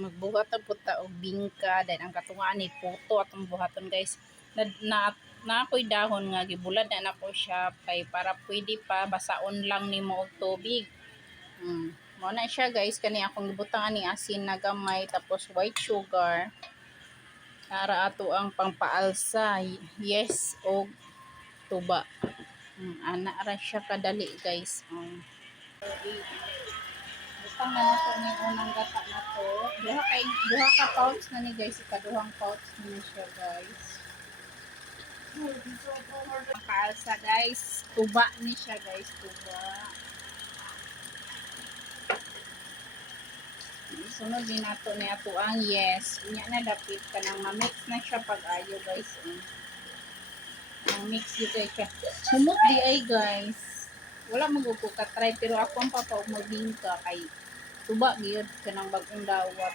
Magbuhat ang puta og bingka then ang katungaan ni puto atong buhaton guys. Na ako'y dahon nga gibulad na nako siya kay para pwede pa basaon lang nimo og tubig. Mao na siya guys, kani akong gibutang ani asin na gamay tapos white sugar para ato ang pangpaalsa. Yes og tuba. Ana ra siya kadali guys. Butang na nato ni unang gata na to. Duha ka pouch na ni guys, ikaduhang pouch ni siya guys. Paalsa guys, tuba ni siya guys, tuba. Sunod din nato ni ato ang yes. Unya na dapit ka nang ma-mix na siya pag-ayo guys. Ang mix dito siya. Humot di ay guys. Wala magugo ka try pero ako ang papaog magbingka kay tuba gyud kanang bagong dawat.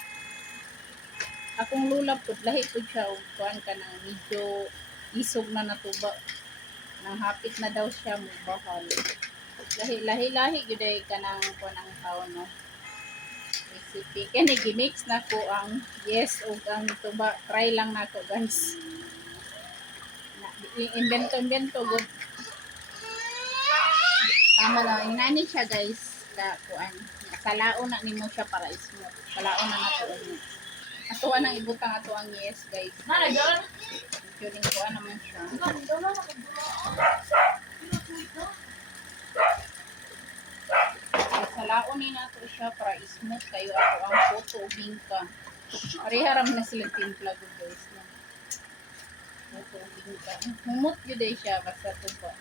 Akong lula pud lahi pud siya og kuan ka nang medyo isog na natuba. Nang hapit na daw siya mubahal. Lahi gyud ay kanang kuan ang taon no. Recipe kani gimix na ko ang yes og ang tuba. Try lang nako guys. Invento good. Tama lang inani siya guys ka kuan. Nakalaon na nimo siya para smooth. Kalaon na nato mo. Ato ang ibutang ato ang yes guys. Mara dol. Kuning kuan naman siya. Salaon ni nato siya para smooth kayo ato ang puto o bingka. Ariharam na sila timpla guys na. Puto o bingka. Humot gyud siya basta tuba.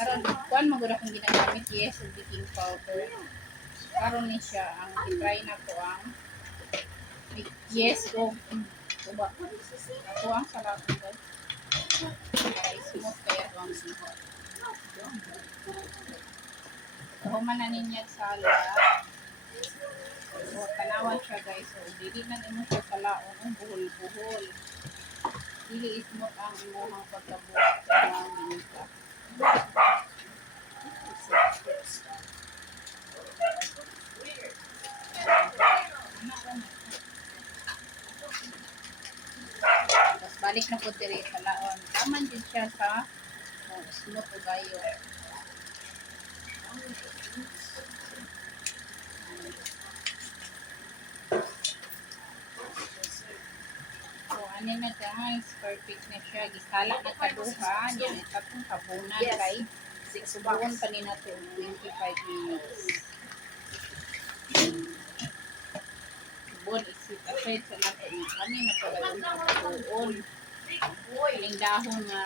Karon kuan magura kung ginagamit yes o baking powder. Karon ni siya ang i-try na ko ang yes o tuba. Ako ang salaon guys. Para smooth kaya ang bingka. Human na ninyag sala. O, tanawan siya guys. So, dili na nimo siya salaon. Ang buhol-buhol. Dili ismot ang imuhang pagkabuhat sa bingka. Tapos balik na po diri sa laon. Taman din siya sa smooth o gayo. So, ano na guys, perfect na siya. Gisala na kaduha. Yan, itatong kabunan kay subukan pa ni nato 25 minutes. Subon, isip aside sa nato. Kami na pala yung kabuon. Kaling dahon nga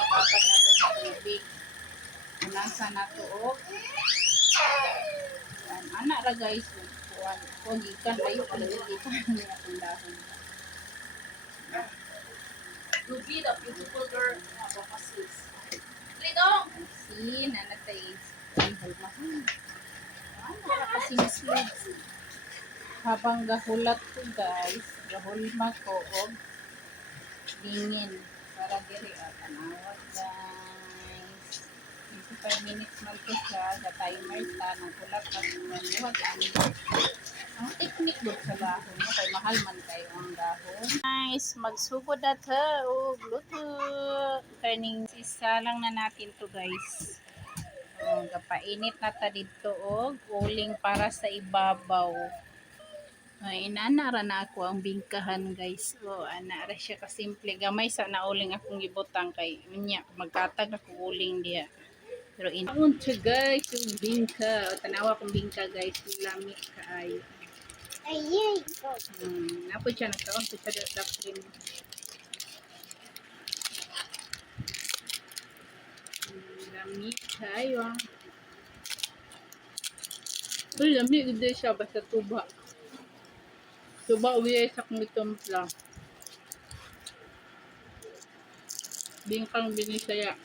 papapat nato sa tubig. Unasa nato o anak ra guys kuan ko gikan layo gikan ni atong dahon. You be the beautiful girl of us. Lidong. Si nanatay ang hulmahan. Ano kasi mislead. Habang gahulat ko guys, gahulma ko og dingin para diri tanawag guys. 25 minutes man ko siya sa timer ta ng kulat at manuwag ang technique doon sa dahon mo kay mahal man kayo ang dahon guys magsugod na ta og luto kaning sisa lang na natin to guys gapainit na ta dito og uling para sa ibabaw. Ay, inanara na ako ang bingkahan guys. O, anara siya kasimple. Gamay sa nauling akong ibutang kay unya. Magkatag ako uling diya. Pero inaon siya guys yung bingka. O, tanawa kong bingka guys. Lamig kaayo. Ayay. Napo siya nagkaon po siya daprin. Lamig kaayo. Uy, lamig din siya basta tuba. Tuba uwi sa kumitumpla. Bingkang binisaya.